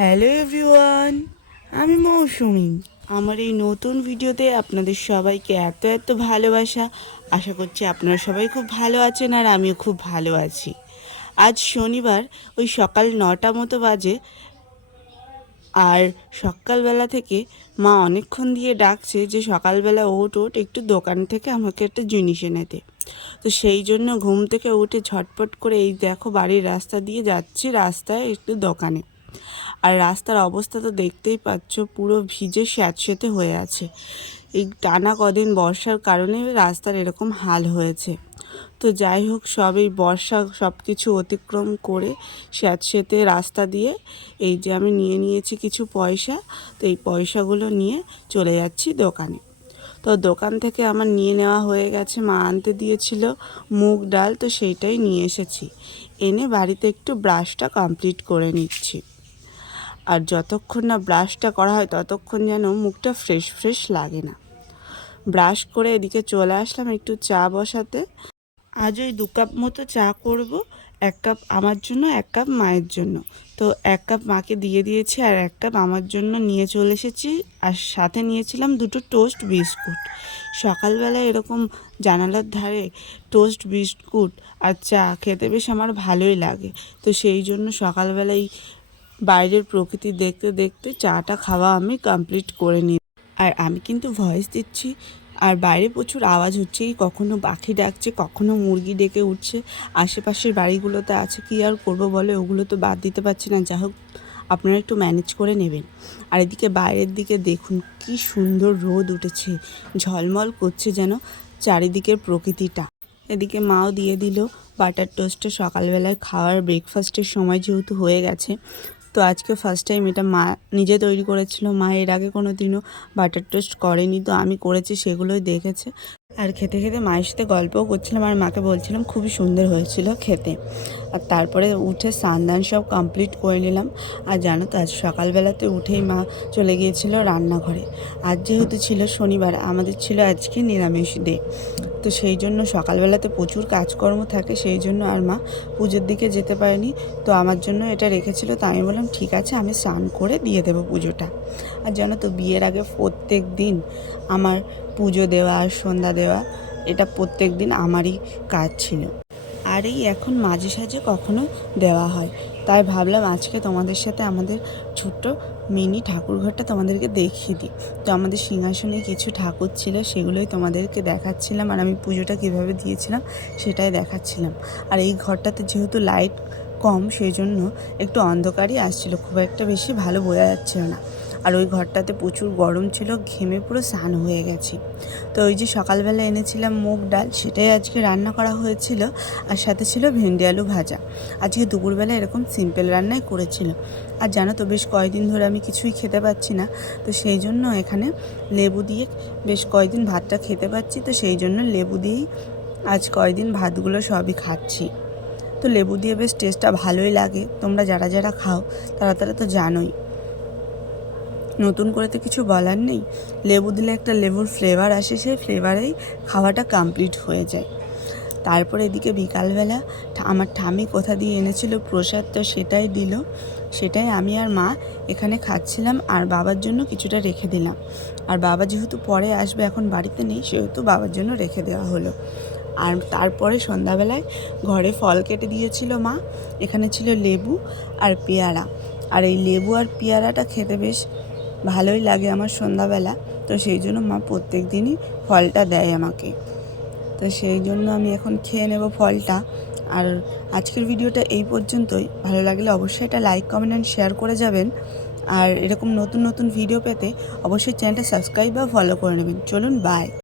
Hello everyone, আমি মৌসুমি। আমার এই নতুন ভিডিওতে আপনাদের সবাইকে এত এত ভালোবাসা। আশা করছি আপনারা সবাই খুব ভালো আছেন আর আমিও খুব ভালো আছি। আজ শনিবার, ওই সকাল 9টা মতো বাজে, আর সকালবেলা থেকে মা অনেকক্ষণ দিয়ে ডাকছে যে সকালবেলা ওঠ একটু দোকান থেকে আমাকে একটা জিনিস এনে দে। তো সেই জন্য ঘুম থেকে উঠে ঝটপট করে এই দেখো বাড়ির রাস্তা দিয়ে যাচ্ছি, রাস্তায় একটু দোকানে। আর রাস্তার অবস্থা তো দেখতেই পাচ্ছ, পুরো ভিজে স্যাঁতসেঁতে হয়ে আছে। এই টানা কদিন বর্ষার কারণে রাস্তার এরকম হাল হয়েছে। তো যাই হোক, সব এই বর্ষা সব কিছু অতিক্রম করে স্যাঁতসেঁতে রাস্তা দিয়ে এই যে আমি নিয়ে নিয়েছি কিছু পয়সা। তো এই পয়সাগুলো নিয়ে চলে যাচ্ছি দোকানে। তো দোকান থেকে আমার নিয়ে নেওয়া হয়ে গেছে, মা আনতে দিয়েছিল মুগ ডাল, তো সেইটাই নিয়ে এসেছি। এনে বাড়িতে একটু ব্রাশটা কমপ্লিট করে নিচ্ছি। আর যতক্ষণ না ব্রাশটা করা হয় ততক্ষণ যেন মুখটা ফ্রেশ ফ্রেশ লাগে না। ব্রাশ করে এদিকে চলে আসলাম একটু চা বসাতে। আজ ওই 2 কাপ মতো চা করব, 1 কাপ আমার জন্য, 1 কাপ মায়ের জন্য। তো 1 কাপ মাকে দিয়ে দিয়েছি আর 1 কাপ আমার জন্য নিয়ে চলে এসেছি। আর সাথে নিয়েছিলাম 2টো টোস্ট বিস্কুট। সকালবেলায় এরকম জানালার ধারে টোস্ট বিস্কুট আর চা খেতে বেশ আমার ভালোই লাগে। তো সেই জন্য সকালবেলায় বাইরের প্রকৃতি দেখতে দেখতে চাটা খাওয়া আমি কমপ্লিট করে নিই। আর আমি কিন্তু ভয়েস দিচ্ছি, আর বাইরে প্রচুর আওয়াজ হচ্ছে, কখনো পাখি ডাকছে, কখনো মুরগি ডেকে উঠছে। আশেপাশের বাড়িগুলোতে আছে, কি আর করবো বলে, ওগুলো তো বাদ দিতে পারছি না। যা হোক, আপনারা একটু ম্যানেজ করে নেবেন। আর এদিকে বাইরের দিকে দেখুন কি সুন্দর রোদ উঠেছে, ঝলমল করছে যেন চারিদিকের প্রকৃতিটা। এদিকে মাও দিয়ে দিল বাটার টোস্টে। সকালবেলায় খাওয়ার ব্রেকফাস্টের সময় যেহেতু হয়ে গেছে, তো আজকে ফার্স্ট টাইম এটা মা নিজে তৈরি করেছিল। মা এর আগে কোনো দিনও বাটার টোস্ট করেনি, তো আমি করেছি, সেগুলোই দেখেছে। আর খেতে খেতে মায়ের সাথে গল্পও করছিলাম আর মাকে বলছিলাম খুবই সুন্দর হয়েছিল খেতে। আর তারপরে উঠে স্নান সব কমপ্লিট করে নিলাম। আর জানো তো, আজ সকালবেলাতে উঠেই মা চলে গিয়েছিল রান্নাঘরে। আজ যেহেতু ছিল শনিবার, আমাদের ছিল আজকে নিরামিষ ডে। তো সেই জন্য সকালবেলাতে প্রচুর কাজকর্ম থাকে, সেই জন্য আর মা পুজোর দিকে যেতে পারেনি। তো আমার জন্য এটা রেখেছিল, তো আমি বললাম ঠিক আছে, আমি স্নান করে দিয়ে দেবো পুজোটা। আর জানো তো, বিয়ের আগে প্রত্যেক দিন আমার পুজো দেওয়া আর সন্ধ্যা দেওয়া, এটা প্রত্যেক দিন আমারই কাজ ছিল। আর এই এখন মাঝে সাঝে কখনো দেওয়া হয়। তাই ভাবলাম আজকে তোমাদের সাথে আমাদের ছোট্ট মিনি ঠাকুরঘরটা তোমাদেরকে দেখিয়ে দিই। তো আমাদের সিংহাসনে কিছু ঠাকুর ছিল, সেগুলোই তোমাদেরকে দেখাচ্ছিলাম। আর আমি পুজোটা কীভাবে দিয়েছিলাম সেটাই দেখাচ্ছিলাম। আর এই ঘরটাতে যেহেতু লাইট কম, সেই জন্য একটু অন্ধকারই আসছিল, খুব একটা বেশি ভালো বোঝা যাচ্ছিল না। আর ওই ঘরটাতে প্রচুর গরম ছিল, ঘেমে পুরো স্নান হয়ে গেছি। তো ওই যে সকালবেলা এনেছিলাম মুগ ডাল, সেটাই আজকে রান্না করা হয়েছিল। আর সাথে ছিল ভেন্ডি আলু ভাজা। আজকে দুপুরবেলা এরকম সিম্পল রান্নাই করেছিল। আর জানো তো, বেশ কয়েকদিন ধরে আমি কিছুই খেতে পাচ্ছি না, তো সেই জন্য এখানে লেবু দিয়ে বেশ কয়েকদিন ভাতটা খেতে পাচ্ছি, তো সেই জন্য লেবু দিয়েই আজ কয়েকদিন ভাতগুলো সবই খাচ্ছি। তো লেবু দিয়ে বেশ টেস্টটা ভালোই লাগে। তোমরা যারা যারা খাও তারা তারা তো জানোই, নতুন করে তো কিছু বলার নেই। লেবু দিলে একটা লেবুর ফ্লেভার আসে, সেই ফ্লেভারেই খাওয়াটা কমপ্লিট হয়ে যায়। তারপরে এদিকে বিকালবেলা আমার ঠামি কোথা দিয়ে এনেছিল প্রসাদ, তো সেটাই দিল। সেটাই আমি আর মা এখানে খাচ্ছিলাম, আর বাবার জন্য কিছুটা রেখে দিলাম। আর বাবা যেহেতু পরে আসবে, এখন বাড়িতে নেই, সেহেতু বাবার জন্য রেখে দেওয়া হলো। আর তারপরে সন্ধ্যাবেলায় ঘরে ফল কেটে দিয়েছিল মা। এখানে ছিল লেবু আর পেয়ারা। আর এই লেবু আর পেয়ারাটা খেতে বেশ ভালোই লাগে আমার সন্ধ্যাবেলা, তো সেই জন্য মা প্রত্যেক দিনই ফলটা দেয় আমাকে। তো সেই জন্য আমি এখন খেয়ে নেব ফলটা। আর আজকের ভিডিওটা এই পর্যন্তই। ভালো লাগলে অবশ্যই এটা লাইক, কমেন্ট অ্যান্ড শেয়ার করে যাবেন। আর এরকম নতুন নতুন ভিডিও পেতে অবশ্যই চ্যানেলটা সাবস্ক্রাইব বা ফলো করে নেবেন। চলুন, বাই।